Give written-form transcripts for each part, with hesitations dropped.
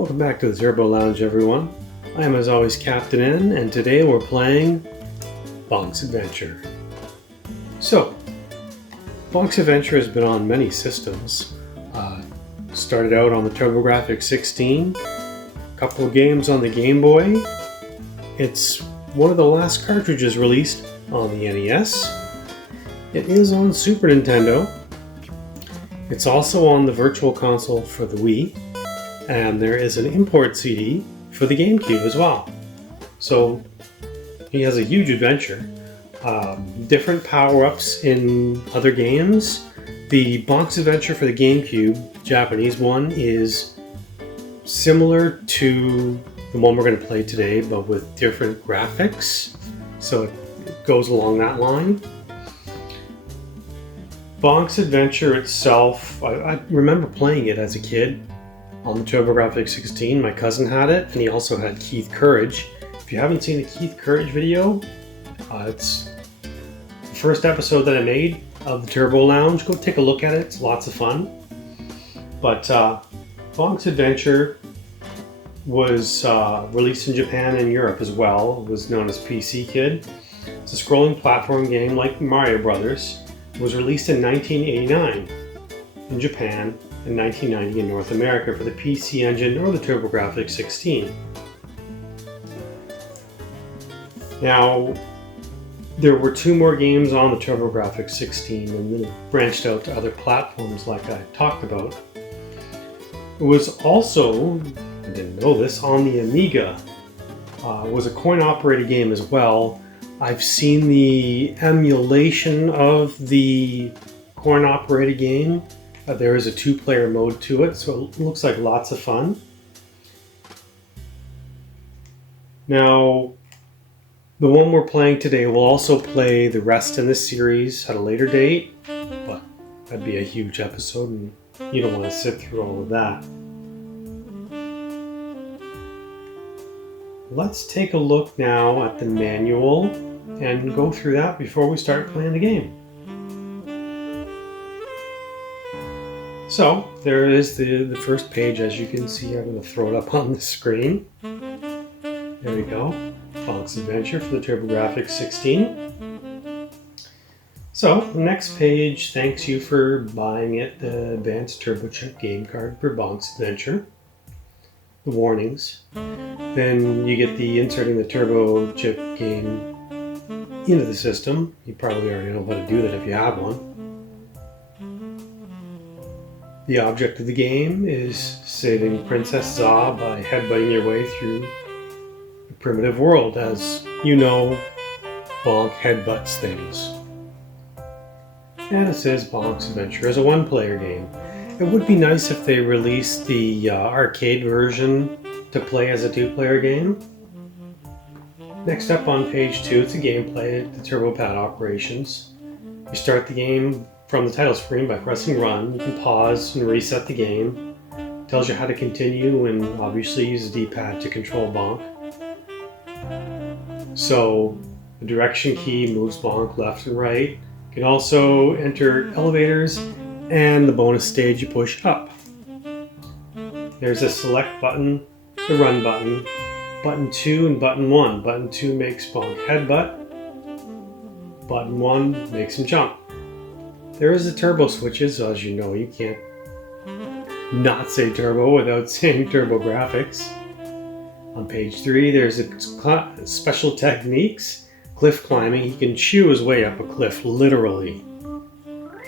Welcome back to the Turbo Lounge, everyone. I am, as always, Captain N, and today we're playing Bonks Adventure. So, Bonks Adventure has been on many systems. Started out on the Turbografx 16, a couple of games on the Game Boy. It's one of the last cartridges released on the NES. It is on Super Nintendo. It's also on the Virtual Console for the Wii. And there is an import CD for the GameCube as well. So he has a huge adventure. Different power-ups in other games. The Bonks Adventure for the GameCube, Japanese one, is similar to the one we're going to play today, but with different graphics. So it goes along that line. Bonks Adventure itself, I remember playing it as a kid. On the Turbografx 16, my cousin had it, and he also had Keith Courage. If you haven't seen the Keith Courage video, it's the first episode that I made of the Turbo Lounge. Go take a look at it, it's lots of fun. But Bonks Adventure was released in Japan and Europe as well. It was known as PC Kid. It's a scrolling platform game like Mario Brothers. It was released in 1989 in Japan and 1990 in North America for the PC Engine or the Turbografx 16. Now, there were two more games on the Turbografx 16 and then it branched out to other platforms like I talked about. It was also, I didn't know this, on the Amiga. It was a coin-operated game as well. I've seen the emulation of the coin-operated game. There is a two-player mode to it, so it looks like lots of fun. Now, the one we're playing today will also play the rest in the series at a later date, but that'd be a huge episode and you don't want to sit through all of that. Let's take a look now at the manual and go through that before we start playing the game. So, there is the first page, as you can see. I'm going to throw it up on the screen. There we go. Bonks Adventure for the Turbografx 16. So, the next page thanks you for buying it, the Advanced Turbo Chip game card for Bonks Adventure. The warnings. Then you get the inserting the Turbo Chip game into the system. You probably already know how to do that if you have one. The object of the game is saving Princess Za by headbutting your way through a primitive world. As you know, Bonk headbutts things. And it says Bonks Adventure is a one-player game. It would be nice if they released the arcade version to play as a two-player game. Next up on page 2, it's a gameplay, the turbo pad operations. You start the game from the title screen by pressing run. You can pause and reset the game. It tells you how to continue and obviously use the D-pad to control Bonk. So the direction key moves Bonk left and right. You can also enter elevators and the bonus stage you push up. There's a select button, the run button, button 2 and button 1. Button 2 makes Bonk headbutt. Button 1 makes him jump. There is the turbo switches, so as you know, you can't not say turbo without saying Turbografx. On page 3, there's a special techniques. Cliff climbing, he can chew his way up a cliff, literally.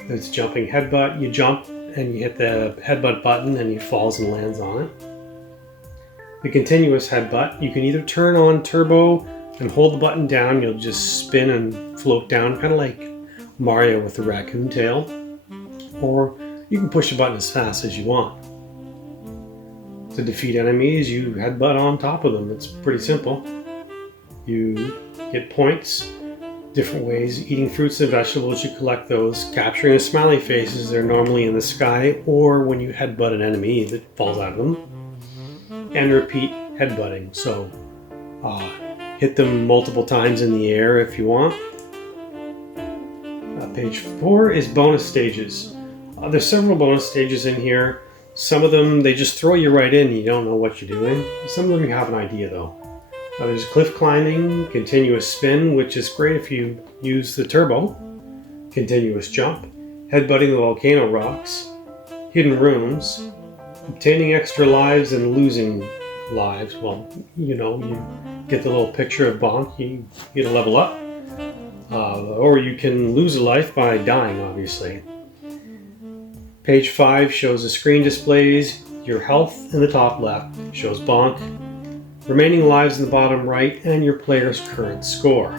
There's jumping headbutt, you jump and you hit the headbutt button and he falls and lands on it. The continuous headbutt, you can either turn on turbo and hold the button down, you'll just spin and float down, kind of like Mario with the raccoon tail, or you can push the button as fast as you want. To defeat enemies, you headbutt on top of them. It's pretty simple. You get points different ways. Eating fruits and vegetables, you collect those. Capturing the smiley faces, they're normally in the sky, or when you headbutt an enemy that falls out of them. And repeat headbutting. So hit them multiple times in the air if you want. Page 4 is bonus stages. There's several bonus stages in here. Some of them, they just throw you right in and you don't know what you're doing. Some of them you have an idea though. There's cliff climbing, continuous spin, which is great if you use the turbo, continuous jump, headbutting the volcano rocks, hidden rooms, obtaining extra lives and losing lives. Well, you know, you get the little picture of Bonk, you get a level up. Or you can lose a life by dying, obviously. Page 5 shows the screen displays your health in the top left, shows Bonk, remaining lives in the bottom right, and your player's current score.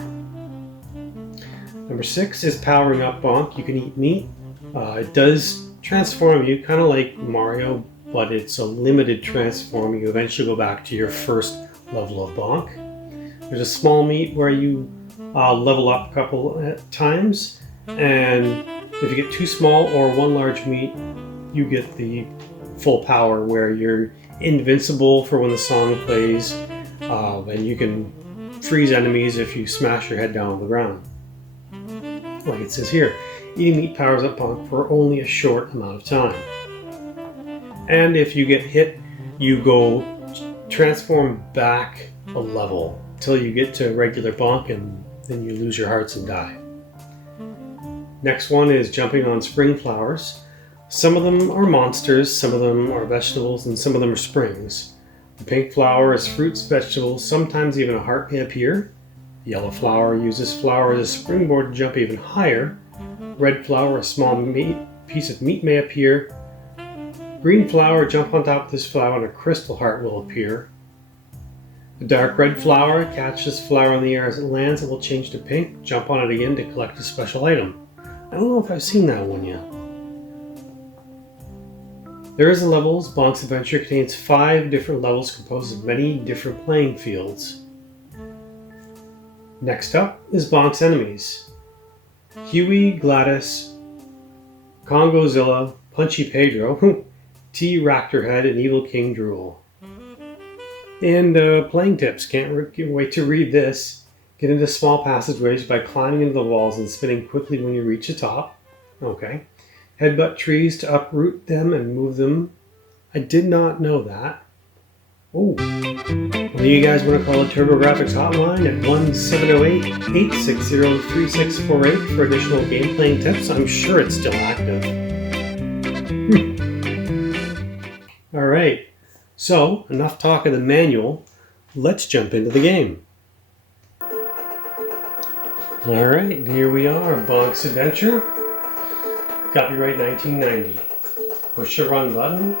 Number 6 is powering up Bonk. You can eat meat. It does transform you, kind of like Mario, but it's a limited transform. You eventually go back to your first level of Bonk. There's a small meat where you level up a couple times, and if you get 2 small or 1 large meat, you get the full power where you're invincible for when the song plays, and you can freeze enemies if you smash your head down on the ground. Like it says here, eating meat powers up Bonk for only a short amount of time. And if you get hit, you go transform back a level till you get to regular Bonk, and then you lose your hearts and die. Next one is jumping on spring flowers. Some of them are monsters, some of them are vegetables, and some of them are springs. The pink flower is fruits, vegetables, sometimes even a heart may appear. The yellow flower uses flour as a springboard to jump even higher. Red flower, a small piece of meat may appear. Green flower, jump on top of this flower and a crystal heart will appear. The dark red flower, catch this flower in the air as it lands, it will change to pink. Jump on it again to collect a special item. I don't know if I've seen that one yet. There is a levels. Bonk's Adventure contains 5 different levels composed of many different playing fields. Next up is Bonk's enemies. Huey, Gladys, Congozilla, Punchy Pedro, T. Ractorhead, and Evil King Drool. And playing tips. Can't wait to read this. Get into small passageways by climbing into the walls and spinning quickly when you reach the top. Okay. Headbutt trees to uproot them and move them. I did not know that. Oh. Well, you guys want to call the Turbografx hotline at 1-708-860-3648 for additional game playing tips. I'm sure it's still active. Alright. So, enough talk of the manual. Let's jump into the game. Alright, here we are, Bonks Adventure. Copyright 1990. Push the run button.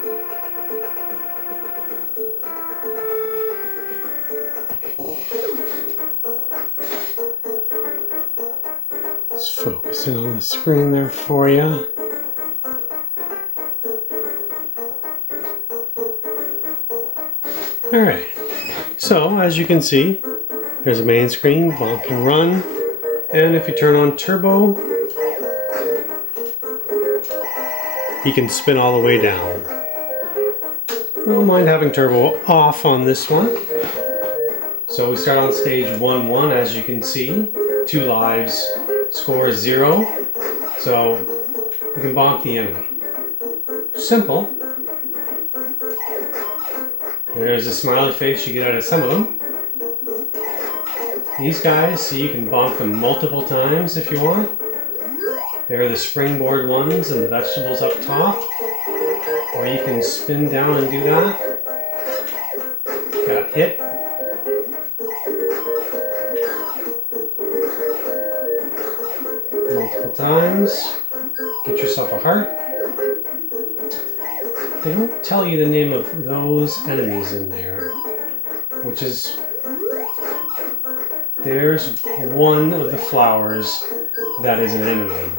Let's focus in on the screen there for you. Alright, so as you can see, there's a main screen, Bonk can run, and if you turn on turbo, he can spin all the way down. I don't mind having turbo off on this one. So we start on stage 1-1, as you can see. 2 lives, score is 0. So we can bonk the enemy. Simple. There's a smiley face you get out of some of them. These guys, so you can bonk them multiple times if you want. They're the springboard ones and the vegetables up top. Or you can spin down and do that. Got hit. Multiple times. Get yourself a heart. They don't tell you the name of those enemies in there, which is... There's one of the flowers that is an enemy.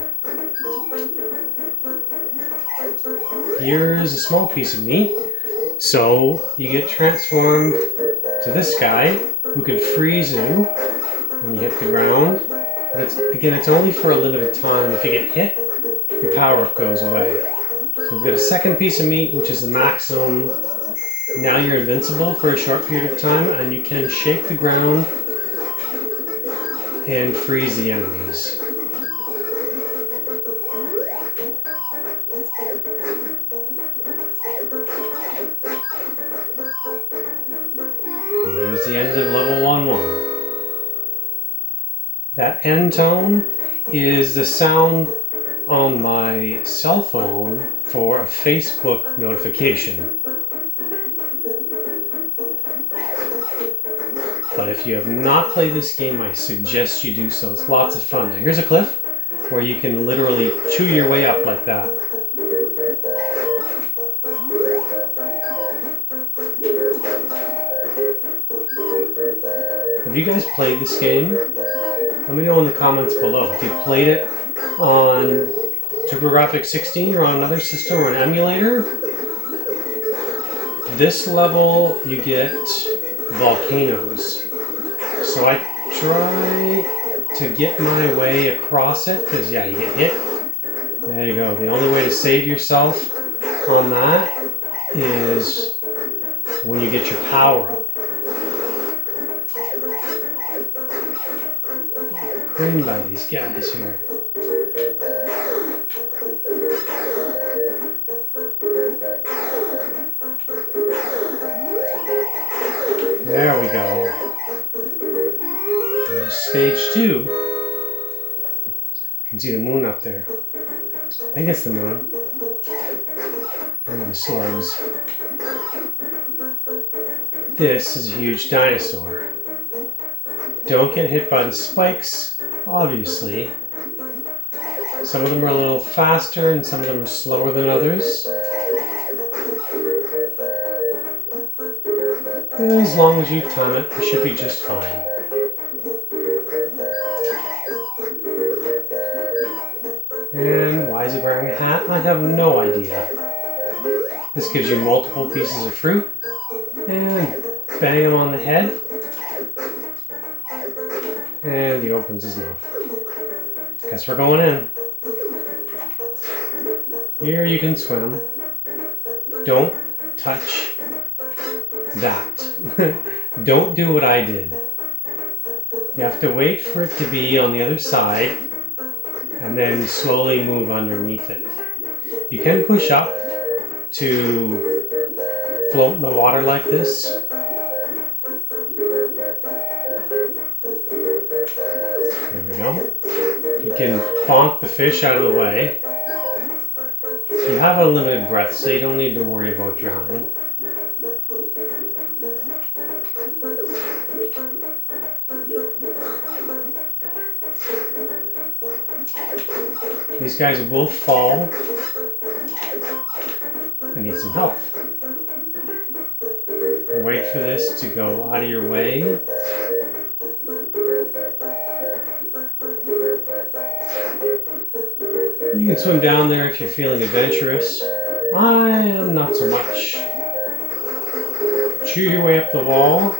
Here's a small piece of meat. So you get transformed to this guy who can freeze you when you hit the ground. But it's only for a limited time. If you get hit, your power up goes away. So we've got a second piece of meat, which is the maximum. Now you're invincible for a short period of time, and you can shake the ground and freeze the enemies. There's the end of level 1-1. That end tone is the sound on my cell phone for a Facebook notification. But if you have not played this game, I suggest you do so. It's lots of fun. Now here's a cliff where you can literally chew your way up like that. Have you guys played this game? Let me know in the comments below. If you played it on Turbografx 16 or on another system or an emulator, this level you get volcanoes. So I try to get my way across it because, yeah, you get hit. There you go. The only way to save yourself on that is when you get your power up. Creamed by these guys here. There we go. There's stage 2. You can see the moon up there. I think it's the moon. And the slugs. This is a huge dinosaur. Don't get hit by the spikes, obviously. Some of them are a little faster and some of them are slower than others. As long as you time it, you should be just fine. And why is he wearing a hat? I have no idea. This gives you multiple pieces of fruit. And bang him on the head. And he opens his mouth. Guess we're going in. Here you can swim. Don't touch that. Don't do what I did. You have to wait for it to be on the other side and then slowly move underneath it. You can push up to float in the water like this. There we go. You can bonk the fish out of the way. You have unlimited breath, so you don't need to worry about drowning. These guys will fall. I need some help. Wait for this to go out of your way. You can swim down there if you're feeling adventurous. I am not so much. Chew your way up the wall.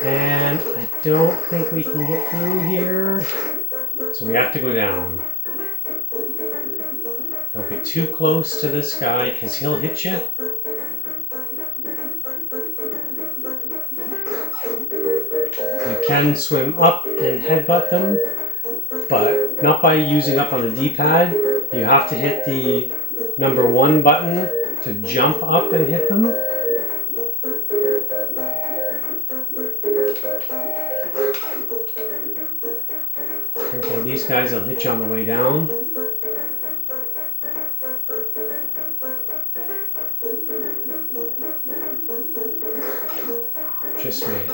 And I don't think we can get through here. So we have to go down. Don't be too close to this guy because he'll hit you. You can swim up and headbutt them, but not by using up on the D-pad. You have to hit the number 1 button to jump up and hit them. Careful, these guys will hit you on the way down. Just made it.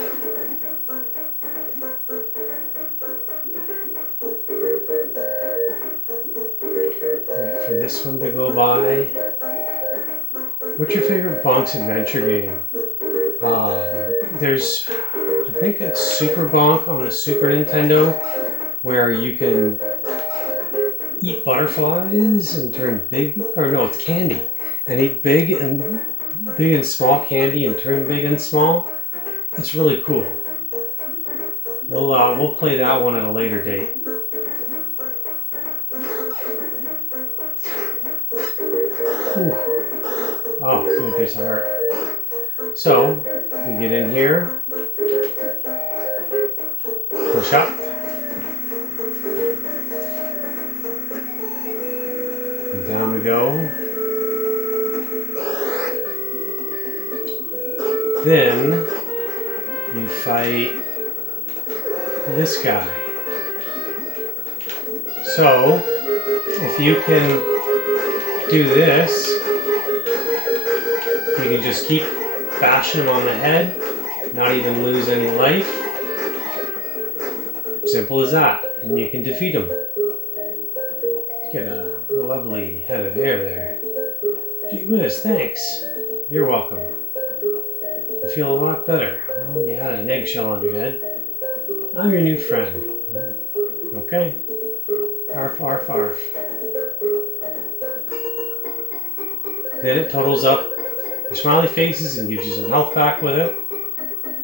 Wait for this one to go by. What's your favorite Bonks adventure game? There's, I think it's Super Bonk on the Super Nintendo, where you can eat butterflies and turn big, or no, it's candy, and eat big and small candy and turn big and small. It's really cool. We'll play that one at a later date. Ooh. Oh, good, there's a heart. So, you get in here, push up, and down we go. Then you fight this guy. So if you can do this, you can just keep bashing him on the head, not even lose any life. Simple as that, and you can defeat him. Get a lovely head of hair there. Gee whiz, thanks. You're welcome. I feel a lot better. Well, you had an eggshell on your head. I'm your new friend. Okay. Arf, arf, arf. Then it totals up your smiley faces and gives you some health back with it.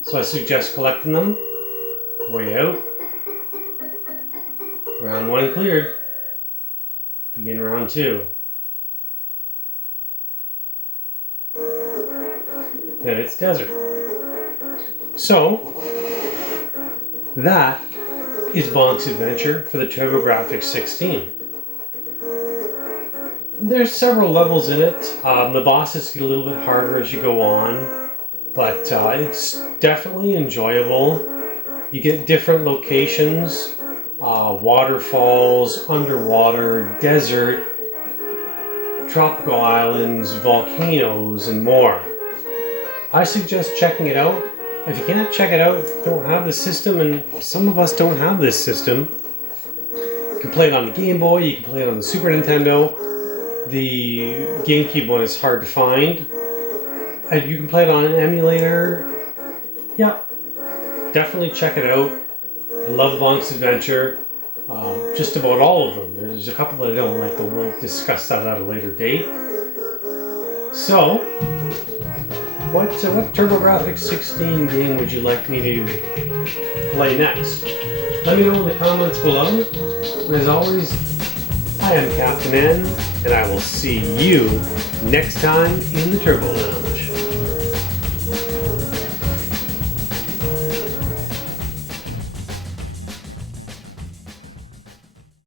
So I suggest collecting them. Way out. Round 1 cleared. Begin round 2. Then it's desert. So, that is Bonks' adventure for the Turbografx 16. There's several levels in it. The bosses get a little bit harder as you go on, but it's definitely enjoyable. You get different locations, waterfalls, underwater, desert, tropical islands, volcanoes, and more. I suggest checking it out. If you can't check it out, if you don't have the system, and some of us don't have this system, you can play it on the Game Boy, you can play it on the Super Nintendo. The GameCube one is hard to find. And you can play it on an emulator. Yeah, definitely check it out. I love Bonks' Adventure. Just about all of them. There's a couple that I don't like, but we'll discuss that at a later date. So, what Turbografx 16 game would you like me to play next? Let me know in the comments below. And as always, I am Captain N, and I will see you next time in the Turbo Lounge.